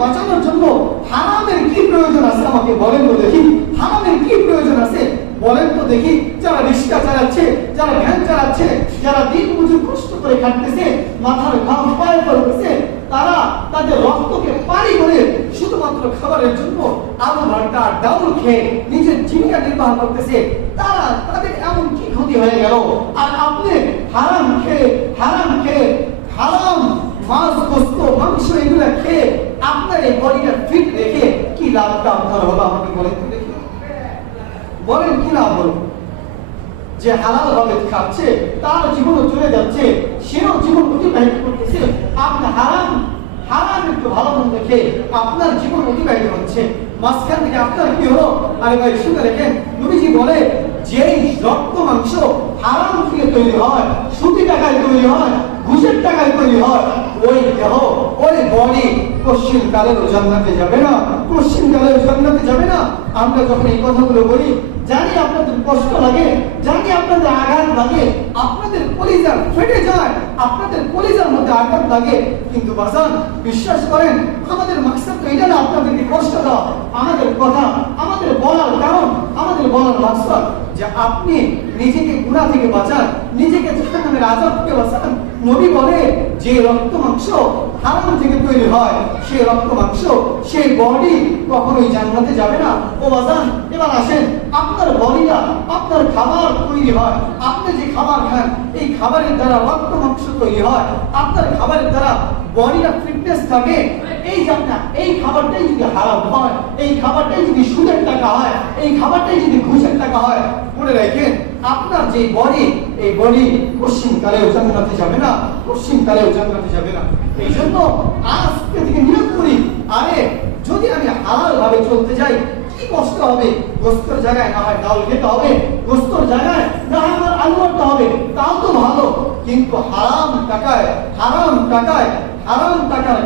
বাঁচানোর জন্য হারামের কি প্রয়োজন আছে আমাকে বলেন তো দেখি। হারামের কি প্রয়োজন আছে বলেন তো দেখি। যারা রিক্সা চালাচ্ছে, যারা ভ্যান চালাচ্ছে, যারা দিন মজুর কষ্ট করে খাটতেছে, মাথার ঘাম পায়ে পড়তেছে, তারা তাদের রক্তকে পানি করে শুধুমাত্র খাবারের জন্য আলু ভর্তা ডাউল খেয়ে নিজের জীবিকা নির্বাহ করতেছে, তাদের এমন কি ক্ষতি হয়ে গেল? আর আপনি হারাম খেয়ে হারাম মাছ গোস্ত মাংস এগুলো খেয়ে আপনার এই বডিটা ফিট রেখে কি লাভটা আপনার হলো আমাকে বলেন তো দেখি। বলেন কি লাভ হলো? যে হালাল ভাবে খাচ্ছে তার জীবনও চলে যাচ্ছে, সেও জীবন অতিবাহিত করতেছে। আপনি হারাম একটু ভালো মন্দ খেয়ে আপনার জীবন অতিবাহিত হচ্ছে। মাঝখান থেকে আপনার কি হলো? আরে ভাই শুনে রেখেন, নবীজি বলে যেই রক্ত মাংস হারাম থেকে তৈরি হয়, সুতি টাকায় তৈরি হয়, ঘুষের টাকায় তৈরি হয়, ওই দেহ ওই বডি পশ্চিম কালের জান্নাতে যাবে না, পশ্চিম কালের জান্নাতে যাবে না। আমরা যখন এই কথাগুলো বলি, জানি আপনাদের কষ্ট লাগে, জানি আপনাদের আঘাত লাগে, আপনাদের কলিজা ফেটে যায়, আপনাদের কলিজার মধ্যে আঘাত লাগে, কিন্তু বাজান বিশ্বাস করেন আমাদের মাকসাদ তো এটা না আপনাদেরকে কষ্ট দাও। আমাদের কথা, আমাদের বলার কারণ, আমাদের বলার মাকসাদ যে আপনি নিজেকে গুনাহ থেকে বাঁচান, নিজেকে জাহান্নামের আযাব থেকে বাঁচান। নবী বলে যে রক্ত মাংস হারাম থেকে তৈরি হয়, সেই রক্ত মাংস, সেই বডি কখনোই জান্নাতে যাবে না। ও বাজান এবার আসেন, আপনার বডিটা, আপনার খাবার তৈরি হয়, আপনি যে খাবার খান এই খাবারের দ্বারা রক্ত মাংস তৈরি হয়, আপনার খাবারের দ্বারা বডিটা ফিটনেস থাকে। এই জানা এই খাবারটাই যদি হারাম হয়, এই খাবারটাই যদি সুদের টাকা হয়, এই খাবারটাই যদি ঘুষের টাকা হয়, মনে রাখেন আপনার যে বডি, এই বডি পশ্চিম কালেও জান্নাতে যাবে না, পশ্চিম কালেও জান্নাতে যাবে না। এই জন্য আজকে থেকে নিয়ত করি, আরে যদি আমি হালাল ভাবে চলতে যাই কি কষ্ট হবে? গোস্তের জায়গায় না হয় ডাল খেতে হবে, গোস্তের জায়গায় না হয় আমার আলু ভর্তা হবে, তাও তো ভালো। কিন্তু হারাম টাকার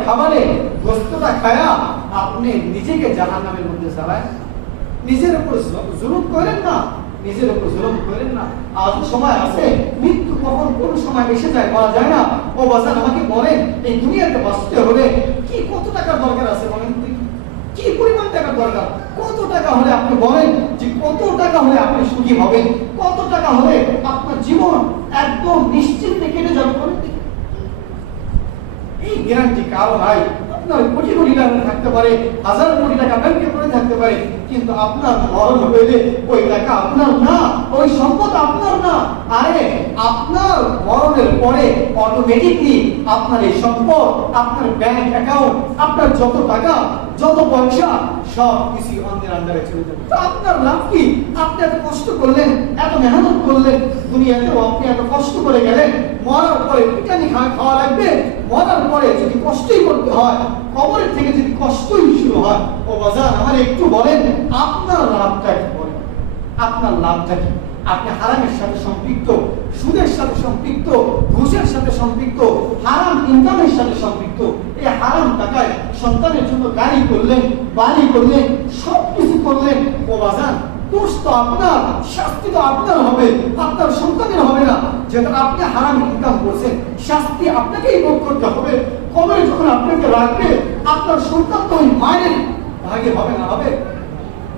খাবারে গোস্তটা খায়া আপনি নিজেকে জাহান্নামের মধ্যে চালায়, নিজের উপর জুলুম করেন না, নিজের উপর জুলুম করেন না। আজ সময় আছে, মৃত্যু কখন কোন সময় এসে যায় বলা যায় না। ও বাজান আমাকে বলেন এই দুনিয়াতে বাঁচতে হলে কি কত টাকার দরকার আছে বলেন? কি পরিমাণ টাকার দরকার? কত টাকা হলে আপনি বলেন যে কত টাকা হলে আপনি সুখী হবেন? কত টাকা হলে আপনার জীবন একদম নিশ্চিন্তে কেটে যাবে বলেন? এই গ্যারান্টি কারো নাই। আপনার কোটি কোটি টাকা থাকতে পারে, হাজার কোটি টাকা ব্যাংকে পড়ে থাকতে পারে, কিন্তু আপনার মরণ হইলে ওই টাকা আপনার না, ওই সম্পদ আপনার না। আরে আপনার মরণের পরে অটোমেটিকলি আপনার এই সম্পদ, আপনার ব্যাংক অ্যাকাউন্ট, আপনার যত টাকা, যত পয়সা সব কিছু অন্যের আন্ডারে চলে যাবে। তো আপনার লাভ কি? আপনি এত কষ্ট করলেন, এত মেহনত করলেন, দুনিয়াতেও আপনি এত কষ্ট করে গেলেন, মরার পরে পিটানি খাওয়া লাগবে, মরার পরে যদি কষ্টই করতে হয়, কবরের থেকে যদি কষ্টই শুরু হয়, ও বাজার আমার একটু বলেন আপনার লাভটা কি? বলেন আপনার লাভটা কি? আপনি হারামের সাথে সম্পৃক্ত, সুদের সাথে সম্পৃক্ত, ঘুষের সাথে সম্পৃক্ত, হারাম ইনকামের সাথে সম্পৃক্ত। এই হারাম টাকায় সন্তানের জন্য গাড়ি করলেন, বাড়ি করলেন, সবকিছু করলেন, ও বাজান দোষ তো আপনার, শাস্তি তো আপনার হবে, আপনার সন্তানের হবে না। যেটা আপনি হারাম ইনকাম করছেন, শাস্তি আপনাকেই ভোগ করতে হবে। কবরে যখন আপনাকে রাখবে, আপনার সন্তান তো ওই মায়ের ভাগে হবে না, হবে?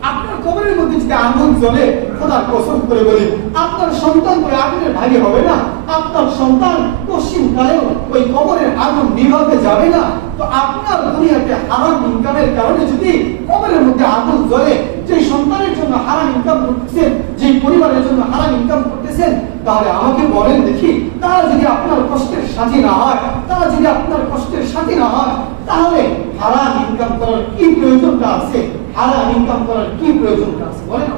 আপনার কবরের মধ্যে যদি আগুন জ্বলে, খোদার কসম করে বলি আপনার সন্তান ওই আগুনের ভাগে হবে না, আপনার সন্তান পশ্চিম কালেও ওই কবরের আগুন নিভাতে যাবে না। তো আপনার দুনিয়াতে হারাম ইনকামের কারণে যদি কবরের মধ্যে আগুন জ্বলে, যে সন্তানের জন্য হারাম ইনকাম করতেছেন, যে পরিবারের জন্য হারাম ইনকাম করতেছেন, তাহলে আমাকে বলেন দেখি, তারা যদি আপনার কষ্টের সাথী না হয়, তারা যদি আপনার কষ্টের সাথী না হয়, তাহলে হারাম ইনকাম করার কি প্রয়োজনটা আছে? হারাম ইনকাম করার কি প্রয়োজনটা আছে বলেন?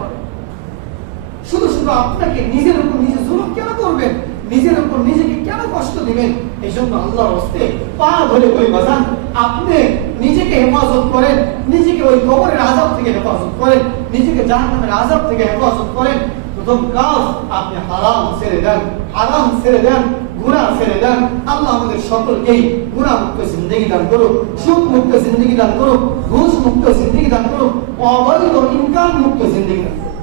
শুধু শুধু আপনাকে নিজের উপর নিজে জুলুম কেন করবেন? নিজের উপর নিজেকে কেন কষ্ট দিবেন? এই জন্য আল্লাহর হস্তে পা ধরে বলি বাজান, আপনি নিজেকে হেফাজত করেন, নিজেকে ওই কবরের আযাব থেকে হেফাজত করেন, নিজেকে জাহান্নামের আযাব থেকে হেফাজত করেন। প্রথম কাজ আপনি হারাম ছেড়ে দেন, হারাম ছেড়ে দেন, গুনাহ ছেড়ে দেন। আল্লাহ আমাদের সকলকেই গুনাহ মুক্ত জিন্দেগি দান করুক, সুদ মুক্ত জিন্দেগি দান করুক, ঘুষ মুক্ত জিন্দেগি দান করুক, অবৈধ ইনকাম মুক্ত জিন্দেগি দান করুক।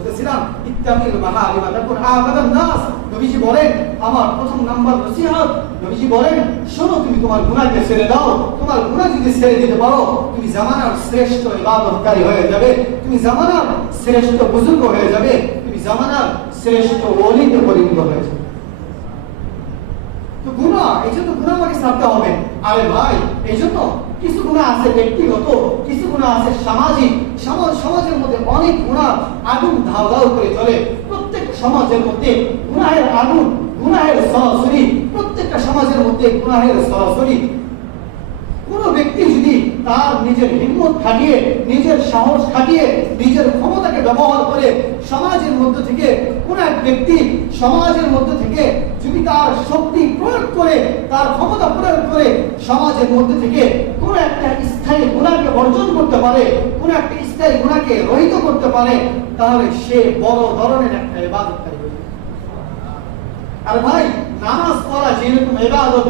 বলতেছিলাম ইত্তাকিল মাহারিমা তাকুন আবাদান নাস। নবীজি বলেন আমার প্রথম নাম্বার নসিহত, নবীজি বলেন শোনো তুমি তোমার গুনাহকে ছেড়ে দাও। তোমার গুনাহ যদি ছেড়ে দিতে পারো তুমি জামানার শ্রেষ্ঠ ইবাদতকারী হয়ে যাবে, তুমি জামানার শ্রেষ্ঠ বুজুর্গ হয়ে যাবে, তুমি জামানার শ্রেষ্ঠ ওলিতে পরিণত হয়ে যাবে। তো গুনাহ, এই জন্য গুনাহ আমাকে ছাড়তে হবে। আরে ভাই এই জন্য কিছু গুনাহ আছে ব্যক্তিগত, কিছু গুনাহ আছে সামাজিক। সমাজের মধ্যে অনেক গুনাহ আগুন ধাও ধাও করে চলে। প্রত্যেক সমাজের মধ্যে গুনাহের আগুন, গুনাহের সরাসরি, প্রত্যেকটা সমাজের মধ্যে গুনাহের সরাসরি। কোন ব্যক্তি যদি তার নিজের হিম্মত খাটিয়ে, নিজের সাহস খাটিয়ে, নিজের ক্ষমতাকে ব্যবহার করে সমাজের মধ্যে থেকে কোন এক ব্যক্তি সমাজের মধ্যে থেকে যদি তার শক্তি প্রয়োগ করে, তার ক্ষমতা প্রয়োগ করে সমাজের মধ্যে থেকে কোন একটা স্থায়ী গুনাহকে বর্জন করতে পারে, কোন একটা স্থায়ী গুনাহকে রহিত করতে পারে, তাহলে সে বড় ধরনের একটা ইবাদতকারী হয়ে যাবে। আর ভাই নামাজ পড়া যেরকম ইবাদত,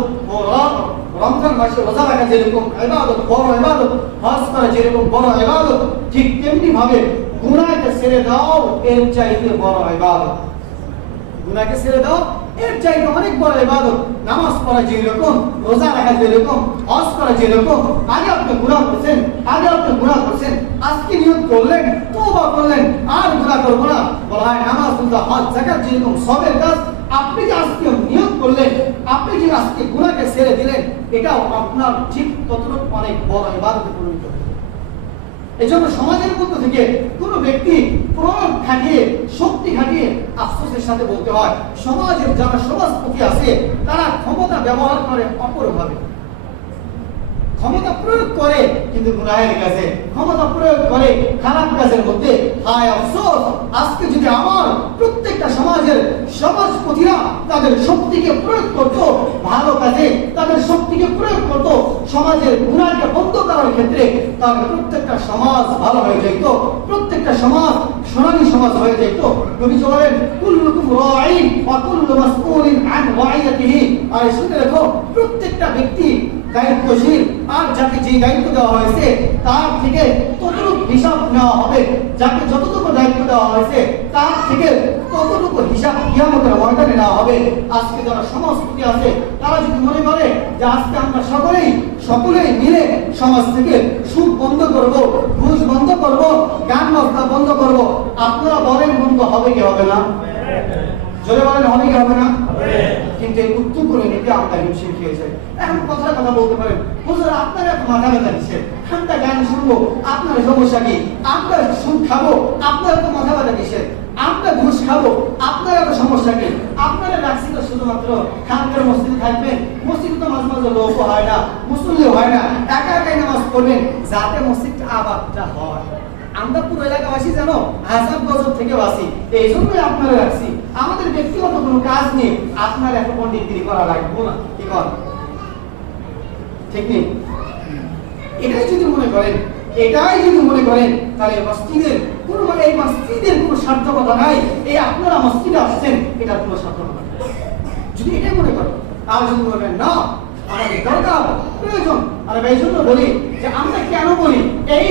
রমজান মাসে রোজা রাখা যেরকম ইবাদত, বড় ইবাদত, হজ করা যেরকম বড় ইবাদত, ঠিক তেমনি ভাবে গুনাহকে ছেড়ে দাও এর চাইতে বড় ইবাদত। গুনাহকে ছেড়ে দাও এর চাইতে অনেক বড় ইবাদত। নামাজ পড়া যেরকম, রোজা রাখা যেরকম, হজ করা যেরকম, আগে আপনি গুনাহ করছেন, আজকে নিয়ত করলেন, তওবা করলেন, আর গুনাহ করব না, বলা হয় নামাজ, রোজা, হজ, যাকাত যেরকম সবের কাজ। আপনি যে আজকে নিয়ত করলেন, আপনি যে আজকে গুনাহকে ছেড়ে দিলেন, এটাও আপনার ঠিক ততটুকু অনেক বড় ইবাদতে পরিণত হবে। এজন্য সমাজের মধ্য থেকে কোনো ব্যক্তি প্রয়োগ খাটিয়ে, শক্তি খাটিয়ে আফসোসের সাথে বলতে হয় সমাজের যারা সমাজপতি আছে তারা ক্ষমতা ব্যবহার করে অপরভাবে। ক্ষমতা প্রয়োগ করে কিন্তু গুনাহের কাজে, ক্ষমতা প্রয়োগ করে খারাপ কাজের মধ্যে। হায় আফসোস, আজকে যদি আমার প্রত্যেকটা সমাজের সমাজপতিরা তাদের শক্তিকে প্রয়োগ করতো ভালো কাজে, তাদের শক্তিকে প্রয়োগ করতো সমাজের গুনাহকে বন্ধ করার ক্ষেত্রে, তাহলে প্রত্যেকটা সমাজ ভালো হয়ে যেত, প্রত্যেকটা সমাজ সোনালী সমাজ হয়ে যেত। নবীজি বলেন কুল্লুকুম রাঈন ওয়া কুল্লু মাসউলিন আন রাঈয়াতিহি। আর শুনে রাখো প্রত্যেকটা ব্যক্তি দায়িত্বশীল, আর যাকে যে দায়িত্ব দেওয়া হয়েছে তার থেকে ততটুকু হিসাব নেওয়া হবে। যাকে যতটুকু দায়িত্ব দেওয়া হয়েছে তার থেকে ততটুকু হিসাব কিয়ামতের ময়দানে নেওয়া হবে। আজকে যারা সমাজপতি আছে তারা যদি মনে করে যে আজকে আমরা সকলেই মিলে সমাজ থেকে সুদ বন্ধ করব, ঘুষ বন্ধ করব, গান বাজনা বন্ধ করব, আপনারা বলেন বন্ধ হবে কি হবে না? জোরে বলেন হবে কি হবে না? কিন্তু এই উত্তর করে নিতে আমরা হিমশিম খেয়ে যাই। এখন কথা বলতে পারেন হুজুর আপনারা এত মাথা ব্যথা দিচ্ছে, ঠান্ডা গান শুনবো, আপনার সমস্যা কি? আমরা সুদ খাবো, আপনারা তো মাথা ব্যথা দিচ্ছেন। আমরা ঘুষ খাবো, আপনার এত সমস্যা কি? আপনারা রাখছি তো শুধুমাত্র খানকার মসজিদে থাকবেন, মসজিদে তো মাঝে মাঝে লোক হয় না, মুসল্লি হয় না, একা একাই নামাজ পড়বেন যাতে মসজিদটা আবাদটা হয়। আমরা পুরো এলাকাবাসী জানো হাজার বছর থেকে বাসি, এই জন্যই আপনারা রাখছি। আমাদের ব্যক্তিগত কোনো কাজ নিয়ে আপনার এত পণ্ডিতগিরি করা লাগবে না, কি কর ঠিক নেই। এটাই যদি মনে করেন তাহলে মসজিদের কোনো সার্থকতা নাই। এই আপনারা মসজিদে আসছেন এটার কোনো সার্থকতা নাই। যদি এটাই মনে করেন, তাহলে যদি বলবেন না আমাদের দরকার প্রয়োজন। আর এই জন্য বলি যে আমরা কেন বলি এই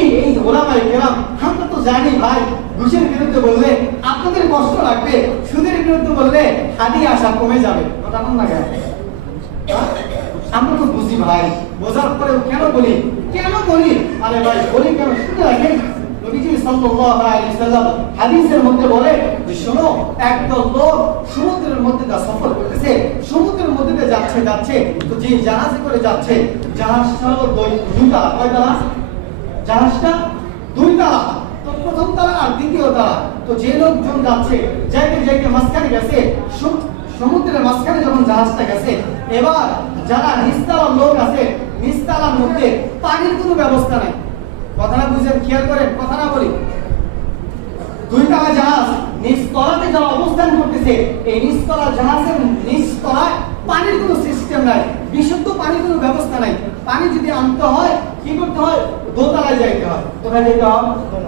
ওলামায়ে কেরাম, আমরা তো জানি ভাই ঘুষের বিরুদ্ধে বললে আপনাদের কষ্ট লাগবে, সুদের বিরুদ্ধে বললে হাদিয়ে আসা কমে যাবে। কথা কোন লাগে আমরা তো বুঝি ভাই, বোঝার পরেও কেন বলি? আরে ভাই বলি কেন? শুনে রাখেন নবীজি সাল্লাল্লাহু আলাইহি ওয়াসাল্লাম হাদিসের মধ্যে বলে যে শোনো, একদল লোক সমুদ্রের মধ্যে সফর করতেছে, সমুদ্রের মধ্যে যাচ্ছে, তো যে জাহাজে করে যাচ্ছে জাহাজটা হলো দুইটা, কয়তলা? জাহাজটা দুইটা, তো প্রথম তলা আর দ্বিতীয় তলা। তো যে লোকজন যাচ্ছে যাইতে মাঝখানে গেছে, সমুদ্রের মাঝখানে যখন জাহাজটা গেছে, এবার যারা নিচতলার লোক আছে নিচতলার মধ্যে পানির কোনো ব্যবস্থা নাই। কথাটা বুঝেন, খেয়াল করেন, কথা না বলি। দুইতলা জাহাজ নিচতলাতে যারা অবস্থান করতেছে, এই নিচতলা জাহাজের নিচতলায় পানির কোনো সিস্টেম নাই, বিশুদ্ধ পানির কোনো ব্যবস্থা নাই। পানি যদি আনতে হয় কি করতে হয়? দোতলায় যাইতে হয়। কোথায় যেতে হয়?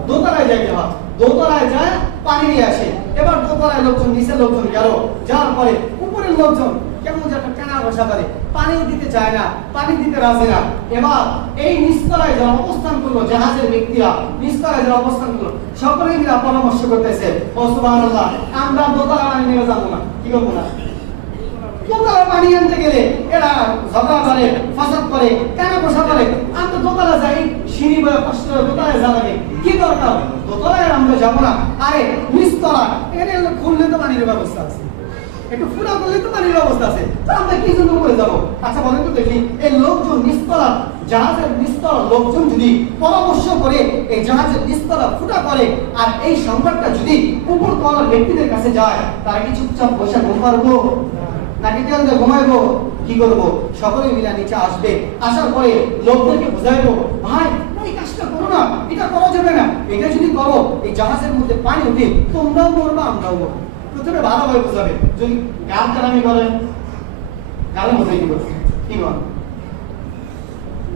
দোতলায় যাইতে হয়। দোতলায় যায় পানি নিয়ে আসে। এবার দোতলায় লোকজন, নিচের লোকজন গেল, যাওয়ার পরে উপরের লোকজন কেমন যে একটা কানা বসা করে, পানি দিতে চায় না, পানি দিতে রাজি না। এবার এই নিস্তলায় যারা অবস্থান করলো, জাহাজের ব্যক্তিরা নিস্তলায় যারা অবস্থান করলো, সকলেই মিলে পরামর্শ করতেছে, ও সুবহানাল্লাহ, আমরা দোতলা পানি নিয়ে যাবো না, কি করবো না? দোতলা পানি আনতে গেলে এরা ঝগড়া করে, ফাসাদ করে, কেন বসা করে, আমরা দোতলা যাই, সিঁড়ি বয়ে কষ্ট করে দোতলায় যা লাগে, কি দরকার? দোতলায় আমরা যাবো না। আরে নিস্তলা এখানে খুললে তো পানির ব্যবস্থা আছে, একটু ফুটা করলে তো পানির ব্যবস্থা আছে, তো আমরা কি জন্য করে যাবো? আচ্ছা বলেন তো দেখি, এই লোকজন নিস্তলা, জাহাজের নিস্তলা লোকজন যদি পরামর্শ করে এই জাহাজের নিস্তলা ফুটা করে, আর এই সংবাদটা যদি উপর তলার ব্যক্তিদের কাছে যায়, তারা কি চুপচাপ বসে ঘুম পারবো নাকি তেল দিয়ে ঘুমাইবো? কি করবো? সকলে মিলে নিচে আসবে, আসার পরে লোকদেরকে বুঝাইবো, ভাই এই কাজটা করো না, এটা করা যাবে না, এটা যদি করো এই জাহাজের মধ্যে পানি উঠে তোমরাও মরবা আমরাও মরবো। প্রথমে ভালোভাবে বোঝাবে। যদি গান চালামি করেন, গালে বোঝাই কি করছে, কি বল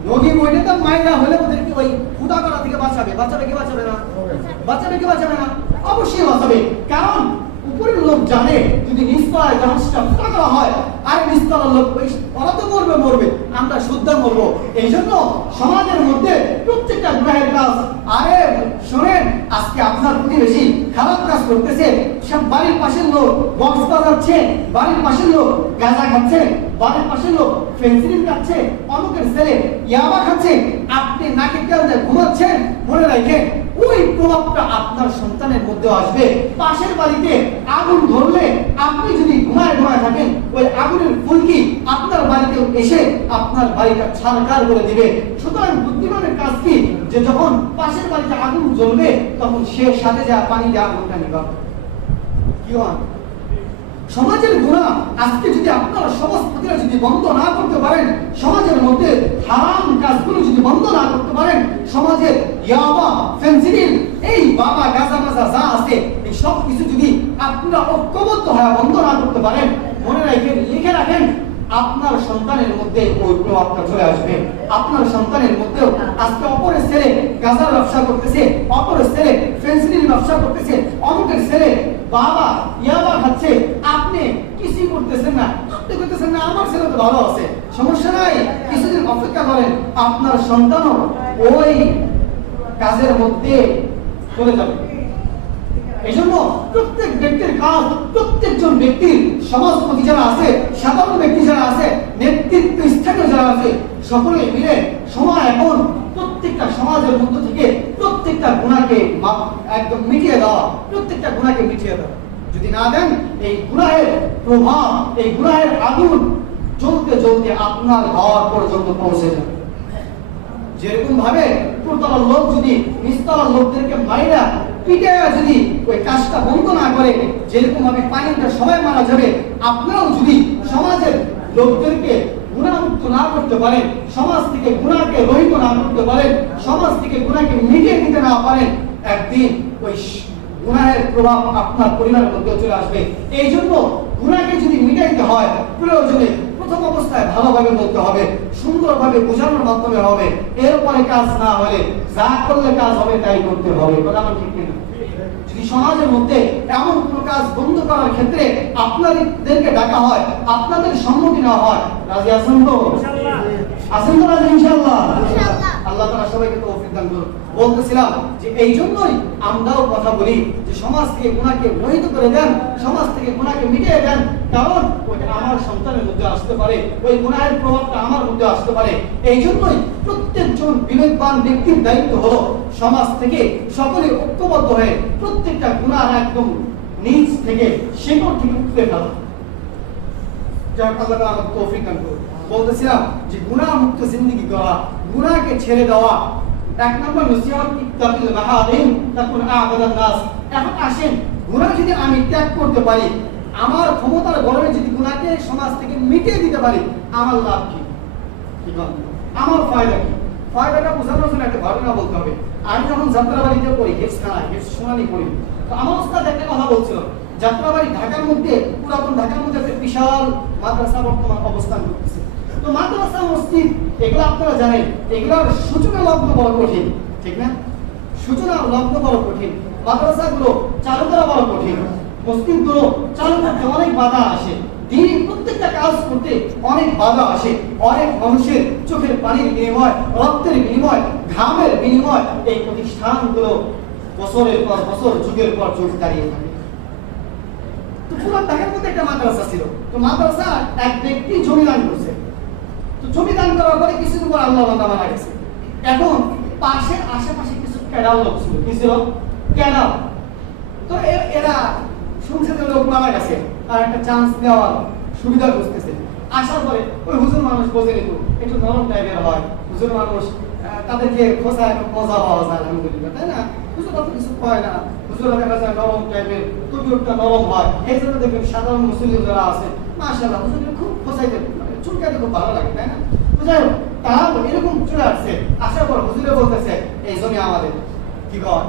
নদী বইটা তো মাইরা হলে ওদেরকে ওই ফুটা করা থেকে বাঁচাবে। বাঁচাবে কি বাঁচাবে না? বাঁচাবে কি বাঁচাবে না? অবশ্যই বাঁচাবে। কারণ উপরের লোক জানে যদি নিস্তলায় জাহাজটা ফুটা করা হয়, আর নিস্তলার লোক ওরা তো মরবে মরবে, আমরা শুদ্ধ মরবো। এই জন্য সমাজের মধ্যে প্রত্যেকটা গুনাহের কাজ, আরে শোনেন, আজকে আপনার প্রতিবেশী খারাপ কাজ করতেছে, সব বাড়ির পাশের লোক বক্স বাজাচ্ছে, বাড়ির পাশের লোক গাঁজা খাচ্ছে, বাড়ির পাশের লোক ফেন্সিডিল খাচ্ছে, অমুকের ছেলে ইয়াবা খাচ্ছে, আপনি নাকে তেল দিয়ে ঘুমাচ্ছেন, মনে রাখেন ওই প্রভাবটা আপনার সন্তানের মধ্যে আসবে। পাশের বাড়িতে আগুন ধরলে আপনি যদি ঘুমায় থাকেন, ওই আগুনের ফুলকি আপনার বাড়িতে এসে আপনার বাড়িটা ছারখার করে দিবে। সুতরাং বুদ্ধিমানের কাজ কি, যে যখন পাশের বাড়িতে আগুন জ্বলবে তখন সে সাথে যা পানি দিয়ে আগুনটা নিভাবে। কি হয়? সমাজের গুনাহ আজকে যদি আপনারা সমাজপতিরা যদি বন্ধ না করতে পারেন, সমাজের মধ্যে হারাম কাজগুলো যদি বন্ধ না করতে পারেন, সমাজের ইয়াবা, ফেন্সিডিল, এই বাবা গাঁজা মাজা যা আছে, এই সব কিছু যদি আপনারা ঐক্যবদ্ধ হয়ে বন্ধ না করতে পারেন, মনে রাখেন, লিখে রাখেন, আপনার সন্তানের মধ্যে ওই প্রভাবটা চলে আসবে। আপনার সন্তানের মধ্যেও আজকে অপরের ছেলে গাঁজার ব্যবসা করতেছে, অপরের ছেলে ফেন্সিডিল ব্যবসা করতেছে, অমুকের ছেলে বাবা ইয়াবা খাচ্ছে, আপনি কিছুই করতেছেন না, আপনি করতেছেন না, আমার ছেলে তো ভালো আছে, সমস্যা নাই, কিছুদিন অপেক্ষা করেন, আপনার সন্তানও ওই কাজের মধ্যে চলে যাবে। এই জন্য প্রত্যেক ব্যক্তির কাজ, প্রত্যেকজন ব্যক্তির, সমাজপতি যারা আছে, সাধারণ ব্যক্তি যারা আছে, নেতৃত্ব স্থানীয় যারা আছে, সকলে মিলে সময় এখন প্রত্যেকটা সমাজের মধ্য থেকে প্রত্যেকটা গুনাহকে একদম মিটিয়ে দেওয়া, প্রত্যেকটা গুনাহকে মিটিয়ে দেওয়া। যদি না দেন, এই গুনাহের প্রভাব, এই গুনাহের আগুন জ্বলতে জ্বলতে আপনার ঘর পর্যন্ত পৌঁছে যাবে। যেরকম ভাবে উপরতলার লোক যদি নিচতলার লোকদেরকে মাইরা পিটে যদি ওই কাজটা বন্ধ না করে, যেরকম ভাবে পানিটা সবাই মারা যাবে, আপনারাও যদি সমাজের লোকদেরকে গুনাহমুক্ত না করতে পারেন, সমাজ থেকে গুনাহকে রহিত না করতে পারেন, সমাজ থেকে গুনাহকে মিটিয়ে দিতে না পারেন, একদিন ওই গুনাহের প্রভাব আপনার পরিবারের মধ্যে চলে আসবে। এই জন্য গুনাহকে যদি মিটাইতে হয়, প্রয়োজনে প্রথম অবস্থায় ভালোভাবে বলতে হবে, সুন্দরভাবে বোঝানোর মাধ্যমে হবে, এরপরে কাজ না হলে যা করলে কাজ হবে তাই করতে হবে। কথা আমার ঠিক না? যদি সমাজের মধ্যে এমন কোন কাজ বন্ধ করার ক্ষেত্রে আপনাদেরকে ডাকা হয়, আপনাদের সম্মতি নেওয়া হয়, রাজি আছেন তো? আছেন তো রাজি? ইনশাআল্লাহ। আল্লাহ তাআলা সবাইকে তৌফিক দান করুন। বলতেছিলাম যে এই জন্যই আমরাও কথা বলি যে সমাজ থেকে গুনাহকে রহিত করে দেন, সমাজ থেকে গুনাহকে মিটিয়ে দেন, কারণ ওইটা আমার সন্তানের মধ্যে আসতে পারে, ওই গুনাহের প্রভাবটা আমার মধ্যে আসতে পারে। এই জন্যই প্রত্যেকজন বিবেকবান ব্যক্তির দায়িত্ব হলো সমাজ থেকে সকলে ঐক্যবদ্ধ হয়ে প্রত্যেকটা গুনাহ একদম নিচ থেকে, শেকড় থেকে উঠতে ফেলা। যার আল্লাহ তাআলা আমাদের তৌফিক দান করুন। বলতেছিলাম যে গুনাহ মুক্ত জিন্দেগি করা, গুনাহকে ছেড়ে দেওয়া, এক নম্বর নসিহত, ইত্তাকিল মাহারিম তাকুন আ'বাদান নাস। এখন আসেন, গুনাহ যদি আমি ত্যাগ করতে পারি, আমার ক্ষমতার গরমে যদি গুনাহকে সমাজ থেকে মিটিয়ে দিতে পারি, আমার লাভ কি? আমার ফায়দা কি? ফায়দাটা বোঝানোর জন্য একটা ঘটনা বলতে হবে। আমি যখন যাত্রাবাড়িতে পড়ি, হেফসখানায়, হেফস শুনানি পড়ি, তো আমার ওস্তাদ একটা কথা বলছিল, যাত্রাবাড়ি ঢাকার মধ্যে, পুরাতন ঢাকার মধ্যে একটা বিশাল মাদ্রাসা বর্তমান অবস্থান করতেছে। তো মাদ্রাসা, মসজিদ, এগুলো আপনারা জানেন, এগুলোর সূচনা লগ্ন বড় কঠিন, ঠিক না? সূচনা লগ্ন বড় কঠিন, মাদ্রাসাগুলো চালু করা বড় কঠিন, মসজিদগুলো চালু করতে অনেক বাধা আসে, দিনের প্রত্যেকটা কাজ করতে অনেক বাধা আসে, অনেক মানুষের চোখের পানির বিনিময়, রক্তের বিনিময়, ঘামের বিনিময় এই প্রতিষ্ঠানগুলো বছরের পর বছর, যুগের পর যুগ দাঁড়িয়ে থাকে। তো পুরো ঢাকার মধ্যে একটা মাদ্রাসা ছিল। তো মাদ্রাসা এক ব্যক্তি জমি দান করছে। তো জমি দান করার পরে কিছুদিন পর আল্লাহ বান্দা মারা গেছে। এখন পাশের আশেপাশে কিছু ক্যাডাল লোক ছিল। কি ছিল? ক্যাডাল। তো এরা শুনছে যে লোক মারা গেছে, আর একটা চান্স নেওয়ার সুবিধা খুঁজতেছে। আসার পরে ওই হুজুর মানুষ বোঝে নিত, একটু নরম টাইপের হয় হুজুর মানুষ, তাদেরকে খোঁজা একটু মজা পাওয়া যায় আলহামদুলিল্লাহ, তাই না? হুজুর অত কিছু হয় না, হুজুর দেখা যায় নরম টাইপের, তবিয়তটা নরম হয়। এই জন্য দেখবেন সাধারণ মুসলিম যারা আছে মাশাআল্লাহ হুজুরকে খুব খোঁজাইতে, মানে চুলকাতে খুব ভালো লাগে, তাই না? তো যাই হোক, তারপর এরকম চলে আসছে। আসার পর হুজুরে বলতেছে এই জমি আমাদের। কি কয়?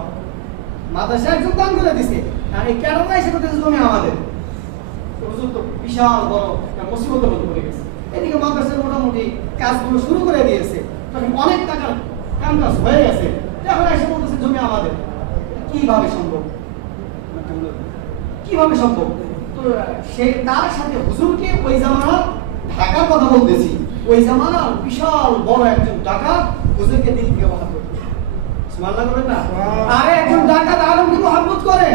মাদ্রাসা একজন দান করে দিছে, আর এই কেননা এসে করতেছে জমি আমাদের। হুজুর তো বিশাল বড় মুসিবতের মধ্যে পড়ে গেছে। এদিকে মাদ্রাসার মোটামুটি কাজগুলো শুরু করে দিয়েছে, তখন অনেক টাকার কাজ হয়ে গেছে, এখন এসে বলতেছে জমি আমাদের। কিভাবে সম্ভব? কিভাবে সম্ভব? তো সে তার সাথে হুজুরকে ওই জামানার ঢাকার কথা বলতেছি, ওই জামানার বিশাল বড় একজন ডাকাত হুজুরকে দিল থেকে মহাব্বত করে। সুবহানাল্লাহ বলেন না? আরে একজন ডাকাত আলেমকে মহাব্বত করে,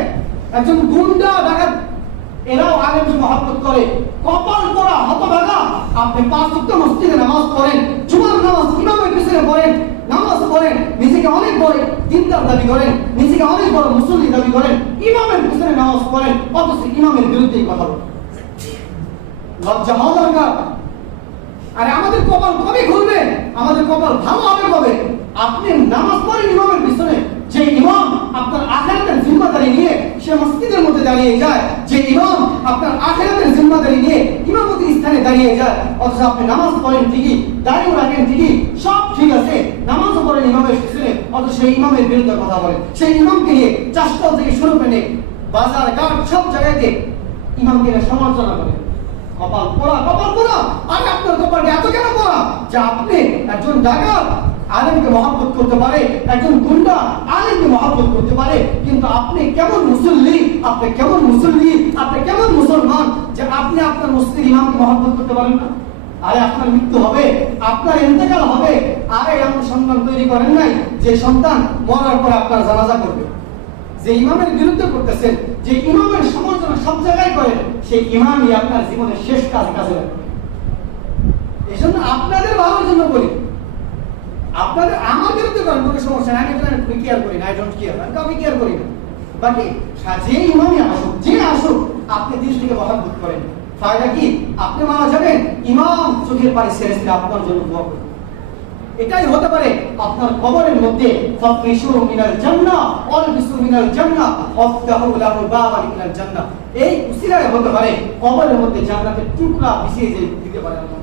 একজন গুন্ডা ডাকাত এরাও আলেমকে মহাব্বত করে। কপাল পোড়া হতভাগা, আপনি পাঁচ ওয়াক্ত মসজিদে নামাজ পড়েন, জুমার নামাজ ইমামের পিছনে পড়েন, নামাজ পড়েন, নিজেকে অনেক বড় দিনদার দাবি করেন, নিজেকে অনেক বড় মুসল্লি দাবি করেন, ইমামের পিছনে নামাজ পড়েন, অথচ ইমামের বিরুদ্ধেই কথা বলেন। লজ্জা হওয়া দরকার। আরে আমাদের কপাল কবে খুলবে? আমাদের কপাল ভালো হবে কবে? আপনি নামাজ পড়েন ইমামের পিছনে, যে ইমাম আপনার আখিরাতের জিম্মাদারি নিয়ে সে মসজিদের মধ্যে দাঁড়িয়ে যায়, যে ইমাম আপনার আখিরাতের জিম্মাদারি নিয়ে ইমামতি স্থানে দাঁড়িয়ে যায়, অথচ আপনি নামাজ পড়েন ঠিকই, দাঁড়িয়ে রাখেন ঠিকই, সব ঠিক আছে, নামাজও পড়েন ইমামের পিছনে, অথচ সেই ইমামের বিরুদ্ধে কথা বলেন। সেই ইমামকে নিয়ে চাষতল থেকে শুরু করে বাজার ঘাট সব জায়গাতে ইমামকে নিয়ে সমালোচনা করেন। কপাল পোড়া, কপাল পোড়া। আরে আপনার কপালটা এত কেন পোড়া যে আপনি একজন ডাকাত আলেমকে মহব্বত করতে পারে, একজন গুন্ডা আলেমকে মহব্বত করতে পারে, কিন্তু আপনি কেমন মুসল্লি, আপনি কেমন মুসল্লি, আপনি কেমন মুসলমান যে আপনি আপনার মসজিদের ইমামকে মহব্বত করতে পারেন না? আরে আপনার মৃত্যু হবে, আপনার ইন্তেকাল হবে, আরে এমন সন্তান তৈরি করেন নাই যে সন্তান মরার পর আপনার জানাজা করবে। যে ইমামের বিরুদ্ধে করতেছেন, যে ইমামের সমালোচনা সব জায়গায় করেন, সেই ইমামই আপনার জীবনের শেষ কাজে লাগবে। এই জন্য আপনাদের ভালোর জন্য বলি, আপনাদের আমার বিরুদ্ধে করেন কোনো সমস্যা নাই, আমি কেয়ার করি না, আই ডোন্ট কেয়ার, আমি কেয়ার করি না। বাকি যে ইমামই আসুক, যে আসুক, আপনি দৃষ্টিকে মহব্বত করেন। ফায়দা কি? আপনি মারা যাবেন, ইমাম চোখের পানি ছেড়ে ছেড়ে আপনার জন্য দোয়া করবেন। এটাই হতে পারে আপনার কবরের মধ্যে ফাফরিশু মিনাল জান্নাহ ওয়ালবিসু মিনাল জান্নাহ ওয়াফতাহু লাহু বাবান মিনাল জান্নাহ। এই উসিলায় হতে পারে কবরের মধ্যে জান্নাতের টুকরা বিছিয়ে দিতে পারে আল্লাহ।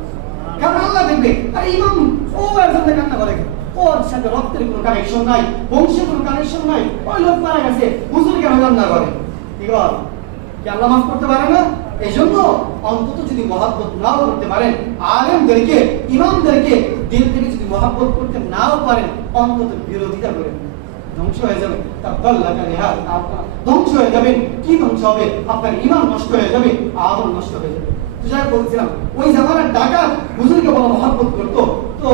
কারণ আল্লাহ দেখবে আর ইমাম ও একজন কান্না করে, ওর সাথে রক্তের কোনো কানেকশন নাই, বংশের কোনো কানেকশন নাই, ওই লোক মারা গেছে, হুজুর কেন কান্না করে? ঠিক আছে, কি আল্লাহ মাফ করতে পারে না? এই জন্য অন্তত যদি মহব্বত নাও করতে পারেন, আলেমদেরকে ইমামদেরকে দিল থেকে যদি মহব্বত করতে নাও পারেন, অন্তত বিরোধিতা করেন, ধ্বংস হয়ে যাবে। ধ্বংস হয়ে যাবেন। কি ধ্বংস হবে? আপনার ইমান নষ্ট হয়ে যাবে, আমল নষ্ট হয়ে যাবে। তো যাই বলছিলাম, ওই জামানার ডাকাত হুজুরকে বড় মহব্বত করতো। তো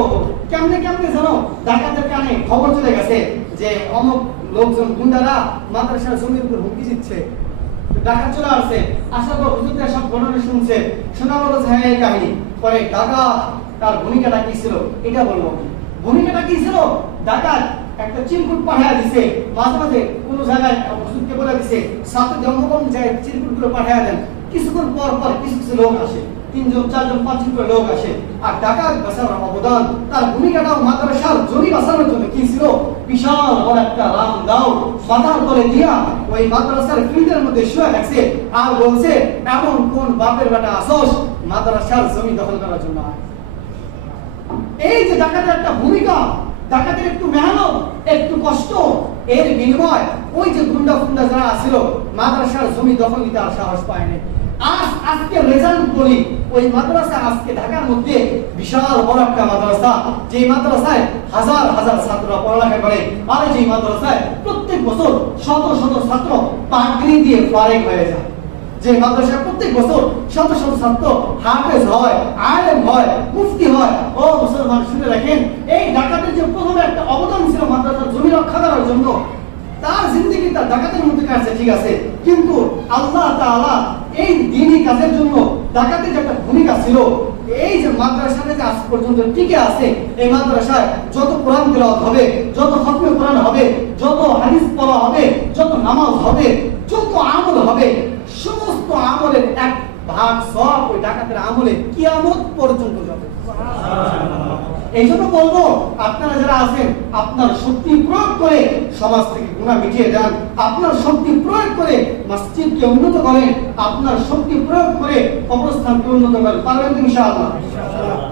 কেমনে কেমনে জানো, ডাকাতের কানে খবর চলে গেছে যে অমুক লোকজন গুন্ডারা মাদ্রাসার জমির উপর হুমকি দিচ্ছে। ডাকাত চলে আসছে, আসার পর হুজুরদের সব ঘটনা শুনছে, শোনা বলো যে হ্যাঁ এই কাহিনী। পরে ডাকাত তার ভূমিকাটা কি ছিল এটা বলবো। ভূমিকাটা কি ছিল? ডাকাত একটা চিরকুট পাঠিয়ে দিছে, মাঝে মাঝে কোনো জায়গায় হুজুরকে বলে দিছে সাথে জন্মকম যায় চিরকুটগুলো পাঠিয়ে দেন। কিছুক্ষণ পর পর কিছু কিছু লোক আসে, 3 জন 4 জন 5 জন করে লোক আসে। আর ডাকাত বাঁচানোর অবদান, তার ভূমিকাটাও মাদ্রাসার জমি বাঁচানোর জন্য কি ছিল? বিশাল বড় একটা রাম দাও মাথার তলে দিয়া ওই মাদ্রাসার ফিল্ডের মধ্যে শুয়ে রাখছে, আর বলছে এমন কোন বাপের বেটা আসস মাদ্রাসার জমি দখল করার জন্য। এই যে ডাকাতের একটা ভূমিকা, ডাকাতের একটু মেহনত, একটু কষ্ট, এর বিনিময় ওই যে গুন্ডা ফুন্ডা যারা আসছিল মাদ্রাসার জমি দখল নিতে আর সাহস পায়নি। আজকে রেজাল্ট বলি, ওই মাদ্রাসা আজকে ঢাকার মধ্যে বিশাল বড় একটা মাদ্রাসা, যে মাদ্রাসায় হাজার হাজার ছাত্ররা পড়ালেখা করে, আর যে মাদ্রাসায় প্রত্যেক বছর শত শত ছাত্র পাগড়ি দিয়ে ফারেক হয়ে যায়। যে মাদ্রাসায় প্রত্যেক বছর শত শত ছাত্র হাফেজ হয়, আলেম হয়, মুফতি হয়। ও মুসলমান শুনে রাখেন, এই ডাকাতের যে প্রথমে একটা অবদান ছিল মাদ্রাসার জমি রক্ষা করার জন্য, তার জিন্দেগি তার ডাকাতের মধ্যে কাটছে, ঠিক আছে, কিন্তু আল্লাহ তাআলা এই দ্বীনি কাজের জন্য ডাকাতের যে একটা ভূমিকা ছিল, এই যে মাদ্রাসাতে যে আজ পর্যন্ত টিকে আছে, এই মাদ্রাসায় যত কোরআন তেলাওয়াত হবে, যত খতমে কোরআন হবে, যত হাদিস পড়া হবে, যত নামাজ হবে, যত আমল হবে, সমস্ত আমলের এক ভাগ সব ওই ডাকাতের আমলে কিয়ামত পর্যন্ত যাবে। এই জন্য বলবো, আপনারা যারা আছেন, আপনার শক্তি প্রয়োগ করে সমাজ থেকে গুনাহ মিটিয়ে দেন, আপনার শক্তি প্রয়োগ করে মসজিদকে উন্নত করেন, আপনার শক্তি প্রয়োগ করে কবরস্থানকে উন্নত করেন। পারবেন তো ইনশাআল্লাহ?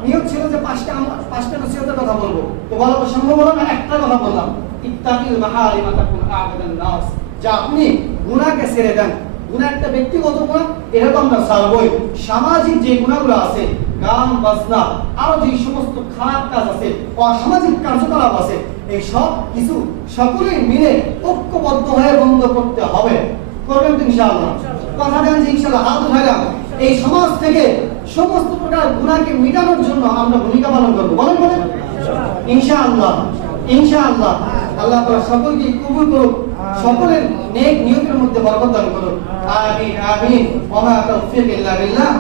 নিয়ত ছিল যে পাঁচটা নসিহতের কথা বলবো, তো বলা তো সম্ভব হলো না, একটা কথা বললাম, ইত্তাকিল মাহারিমা তাকুন আবাদান নাস, যে আপনি গুনাহকে ছেড়ে দেন। গুনাহ একটা ব্যক্তিগত গুনাহ, এটা তো আমরা ছাড়বই। সামাজিক যে গুনাহগুলো আছে, গান বাজনা, আরো যে সমস্ত খারাপ কাজ আছে, অসামাজিক কার্যকলাপ আছে, এই সব কিছু সকলেই মিলে ঐক্যবদ্ধ হয়ে বন্ধ করতে হবে। করবেন তো ইনশাআল্লাহ? কথা দেন যে ইনশাআল্লাহ? হাত উঠাইলাম। এই সমাজ থেকে সমস্ত প্রকার গুনাহকে মিটানোর জন্য আমরা ভূমিকা পালন করবো। বলেন বলেন ইনশাআল্লাহ। ইনশাআল্লাহ আল্লাহ তাআলা সকলকে কবুল করুক, সকলের নেক নিয়তের মধ্যে বরকত দান করুন। আমিন আমিন। ওয়া মা তাওফীক ইল্লা বিল্লাহ।